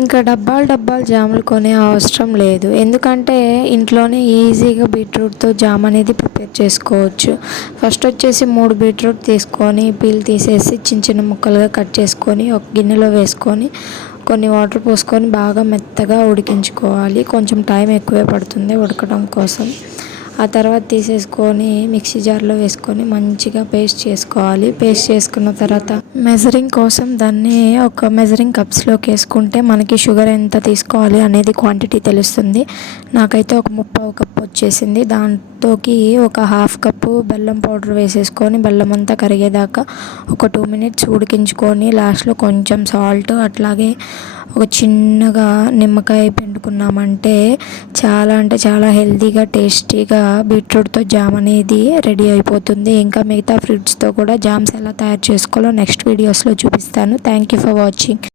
ఇంకా డబ్బాలు డబ్బాలు జాములు కొనే అవసరం లేదు, ఎందుకంటే ఇంట్లోనే ఈజీగా బీట్రూట్తో జామ్ అనేది ప్రిపేర్ చేసుకోవచ్చు. ఫస్ట్ వచ్చేసి 3 బీట్రూట్ తీసుకొని పీల్ తీసేసి చిన్న చిన్న ముక్కలుగా కట్ చేసుకొని ఒక గిన్నెలో వేసుకొని కొన్ని వాటర్ పోసుకొని బాగా మెత్తగా ఉడికించుకోవాలి. కొంచెం టైం ఎక్కువే పడుతుంది ఉడకడం కోసం. ఆ తర్వాత తీసేసుకొని మిక్సీ జార్లో వేసుకొని మంచిగా పేస్ట్ చేసుకోవాలి. పేస్ట్ చేసుకున్న తర్వాత మెజరింగ్ కోసం దాన్ని ఒక మెజరింగ్ కప్స్లోకి వేసుకుంటే మనకి షుగర్ ఎంత తీసుకోవాలి అనేది క్వాంటిటీ తెలుస్తుంది. నాకైతే ఒక 3/4 కప్పు వచ్చేసింది. దాంట్లోకి ఒక 1/2 కప్పు బెల్లం పౌడర్ వేసేసుకొని బెల్లం అంతా కరిగేదాకా ఒక 2 మినిట్స్ ఉడికించుకొని లాస్ట్లో కొంచెం సాల్ట్ అట్లాగే ఒక చిన్నగా నిమ్మకాయ పిండుకున్నామంటే చాలా అంటే చాలా హెల్తీగా టేస్టీగా బీట్రూట్తో జామ్ అనేది రెడీ అయిపోతుంది. ఇంకా మిగతా ఫ్రూట్స్తో కూడా జామ్స్ ఎలా తయారు చేసుకోవాలో నెక్స్ట్ వీడియోస్లో చూపిస్తాను. Thank you for watching.